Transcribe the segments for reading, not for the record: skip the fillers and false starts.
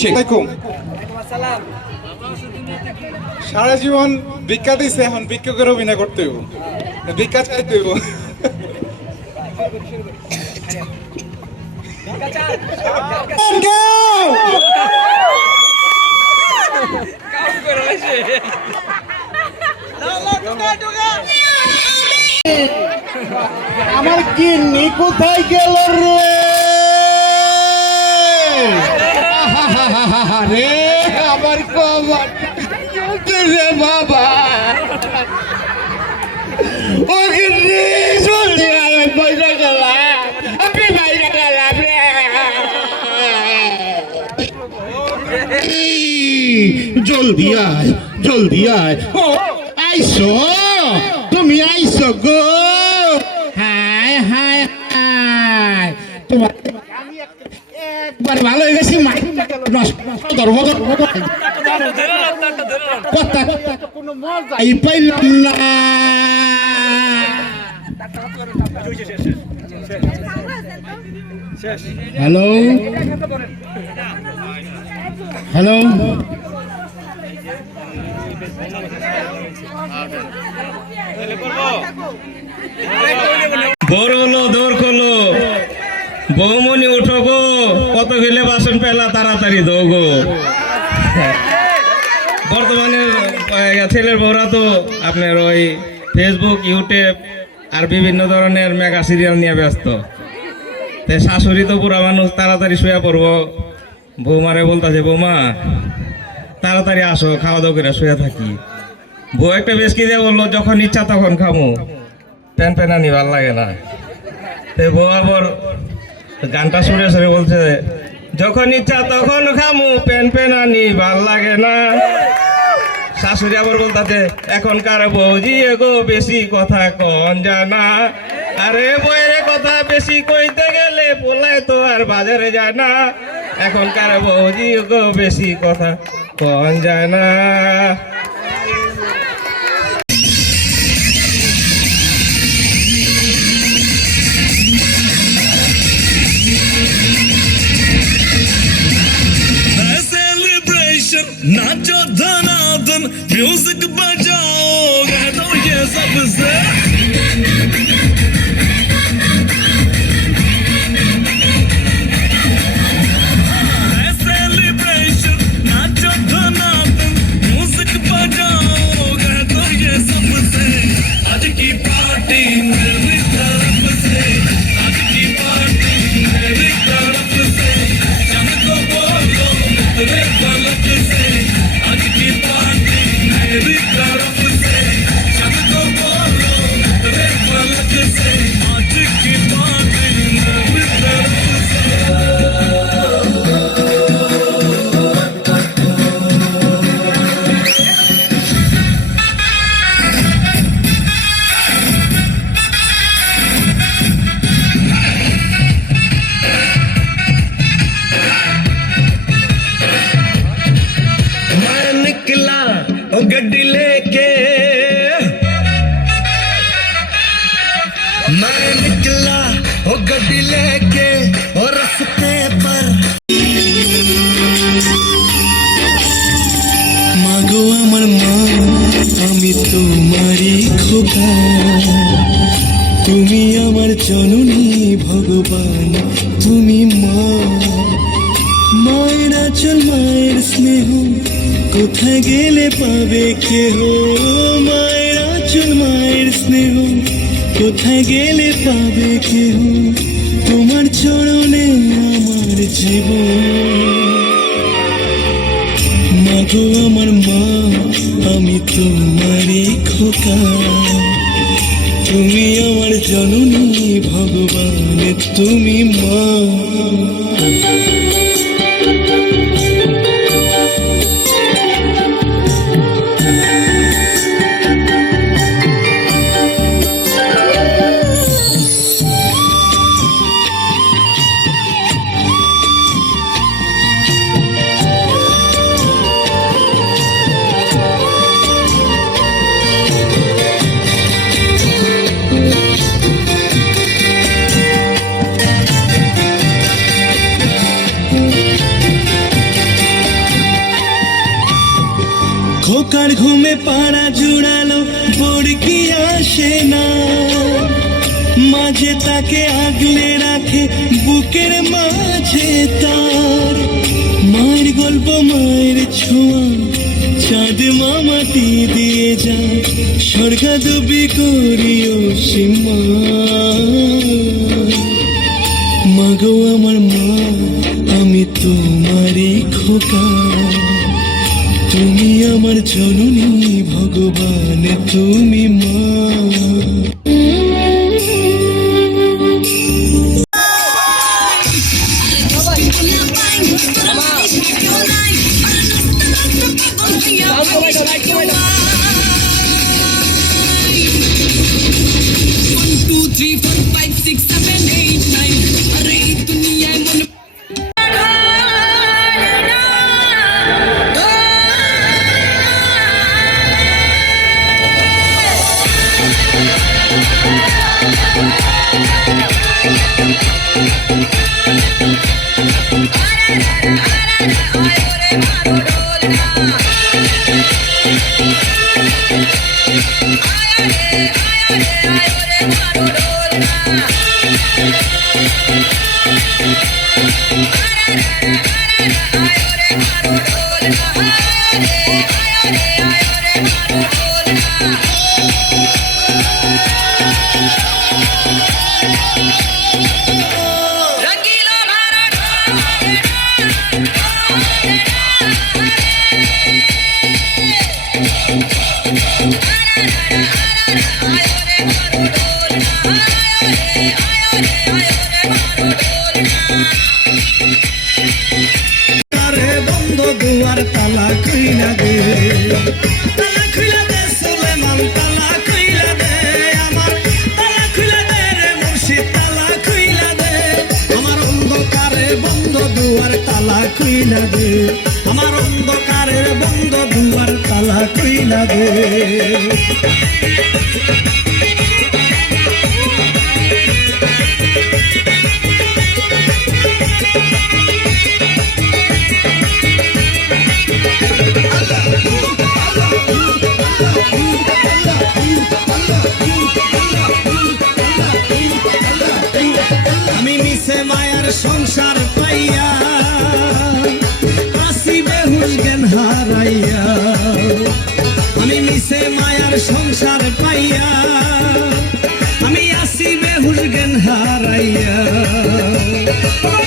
ঠিক সারা জীবন ভিক্ষা দিছে, এখন ভিক্ষা করে অভিনয় করতে হইব, ভিক্ষা চাইতে হইব। আমার কিন্নি কোথায় গেল রে? রে আমার কবর রে বাবা, ও কিন্নি জলদি আয়, বাইরে গেলাম, আমি বাইরে গেলাম রে। জলদি আয়, জলদি আয়। ও আইসো, তুমি আইসো গো। হায় হায় হায়, তোমার একবার ভালো হয়ে গেছি, কথা কোনো মজাই পাইলাম না। হ্যালো হ্যালো, বড়লো দৌড় করলো, বৌমনি উঠো গো, কত গেলে বাসন পেলা তাড়াতাড়ি দো গো। বর্তমানে ছেলের বউরা তো আপনার ওই ফেসবুক, ইউটিউব আর বিভিন্ন ধরনের মেগা সিরিয়াল নিয়ে ব্যস্ত। শাশুড়ি তো পুরা মানুষ, তাড়াতাড়ি শুয়ে পড়বো, বৌমারে বলতেছে বৌমা তাড়াতাড়ি আসো, খাওয়া দাওয়া করে শুয়ে থাকি। বউ একটা বেশ কি দিয়ে বললো, যখন ইচ্ছা তখন খামো, প্যান প্যানানি ভাল লাগে না। বউ আবার গানটা শুনে শুনে বলছে, যখন ইচ্ছা তখন খামু, প্যান প্যানানি ভাল লাগে না। শাশুড়ি আবার বলতাছে, এখনকার বউজি গো বেশি কথা কন জানা। আরে বউয়ের কথা বেশি কইতে গেলে পোলায় তো আর বাজারে যায় না। এখনকার বউজি গো বেশি কথা কন জানা। नाचो धनाधन, म्यूजिक बजाओ, कह दो ये सबसे। सेलिब्रेशन, नाचो धनाधन, म्यूजिक बजाओ, कह दो ये सबसे। आज की पार्टी मेरी तरफ से, आज की पार्टी मेरी तरफ से। जन को बोलो तेरे पलक से, आज की पार्टी मेरी तरफ से। जन को बोलो तेरे पलक से, आज की पार्टी मेरी तरफ से। मैं निकला ओ गड्डी लेके, मैं निकला ओ गड्डी लेके, और रास्ते पर मागो আমার মা, আমি তোমারই খোকা। তুমি আমার জননী ভগবান, তুমি মা। মায়ের আঁচল, মায়ের স্নেহ, কোথায় গেলে পাবে কেহ। মায়ের আঁচল, মায়ের স্নেহ, কোথায় গেলে পাবে কেহ। তোমার চরণে আমার জীবন। মাগো আমার মা, আমি তোমারই খোকা। তুমি আমার জননী ভগবান, তুমি মা। খোকার ঘুমে পাড়া জুড়ালো বড়কি আসে না, মাঝে তাকে আগলে রাখে বুকের মাঝে তার। মায়ের গল্প মায়ের ছোঁয়া, চাঁদ মামাটি দিয়ে যায়, স্বর্গাদবি করিও সীমা। মাগো আমার মা, আমি তোমারই খোকা, তুমি আমার জননী, ভগবান তুমি মা। বন্ধ দুয়ার তালা খুইলা দে, তালা খুইলা দে সুলেমান, তালা খুইলা দে আমার, তালা খুইলা দে রে মুর্শিদ, তালা খুইলা দে আমার অন্ধকারে বন্ধ দুয়ার তালা খুইলা দে, আমার অন্ধকারের বন্ধ দুয়ার তালা খুইলা দে। আমি মিশে মায়ার সংসার পাইয়া, আসি বেহুশ জ্ঞান হারাইয়া, আমি মিশে মায়ার সংসার পাইয়া, আমি আসি বেহুশ জ্ঞান হারাইয়া।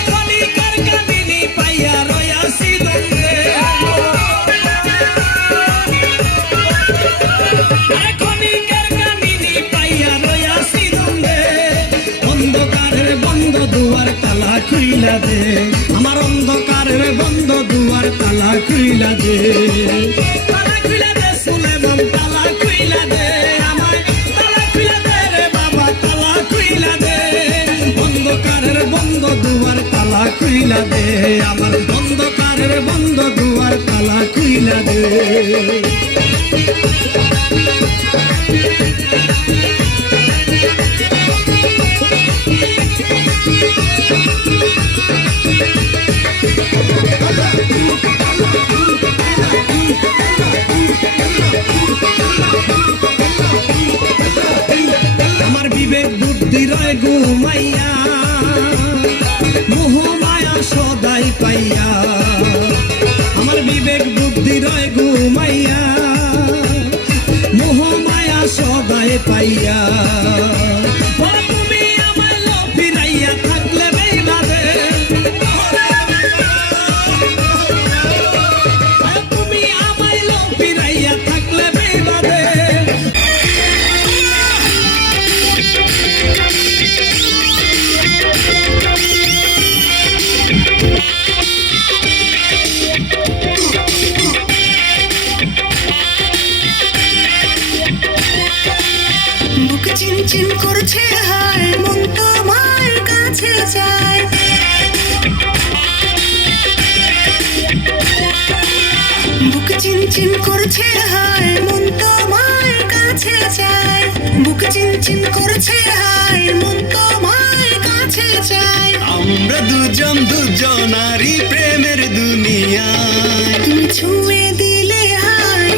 খনিকার কামিনী পাইয়া রয়াসি দ্বন্দ্বে, খনিকার কামিনী পাইয়া রয়াসি দ্বন্দ্বে, অন্ধকারের বন্ধ দুয়ার তালা খুইলা দে, আমার অন্ধকারের বন্ধ দুয়ার তালা খুইলা দে, তালা খুইলা দে সুলেমান, তালা খুইলা দে আমায়, তালা খুইলা দে রে বাবা, তালা খুইলা দে, অন্ধকারের বন্ধ দুয়ার তালা খুইলা দে, আমার অন্ধকারের বন্ধ দুয়ার তালা খুইলা দে। আমার বিবেক বুদ্ধি রয় ঘুমাইয়া, মোহ মায়া সদাই পাইয়া, আমার বিবেক বুদ্ধি রয় ঘুমাইয়া, মোহ মায়া সদাই পাইয়া। তুমি আমার লোভ ফিরাইয়া থাকলে বেইমানে, তুমি আমার লোভ ফিরাইয়া থাকলে বেইমানে। বুক চিনচিন করছে হায়, মন তোমার কাছে যায়, বুক চিনচিন করছে হায়, মন তোমার কাছে যায়, বুক চিনচিন করছে হায়, মন তোমার কাছে যায়। আমরা দুজন দুজনারই প্রেমের দুনিয়ায়, তুমি ছুঁয়ে দিলে হায়,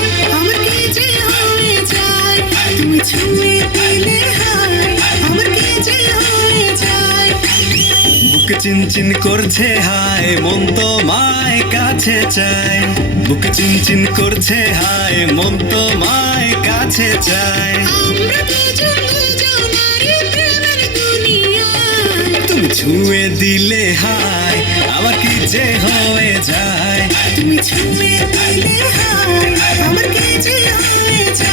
ছুঁয়ে দিলে হায় আমার কি যে হয়ে যায় বুক চিনচিন করছে হায় মন তোমায় কাছে চায় বুক চিনচিন করছে হায় মন তোমায় কাছে চায় আমরা দুজন দুজনারই প্রেমের দুনিয়ায় তুমি ছুঁয়ে দিলে হায় আমার কি যে হয়ে যায় তুমি ছুঁয়ে দিলে হায় আমার কি যে হয়ে যায়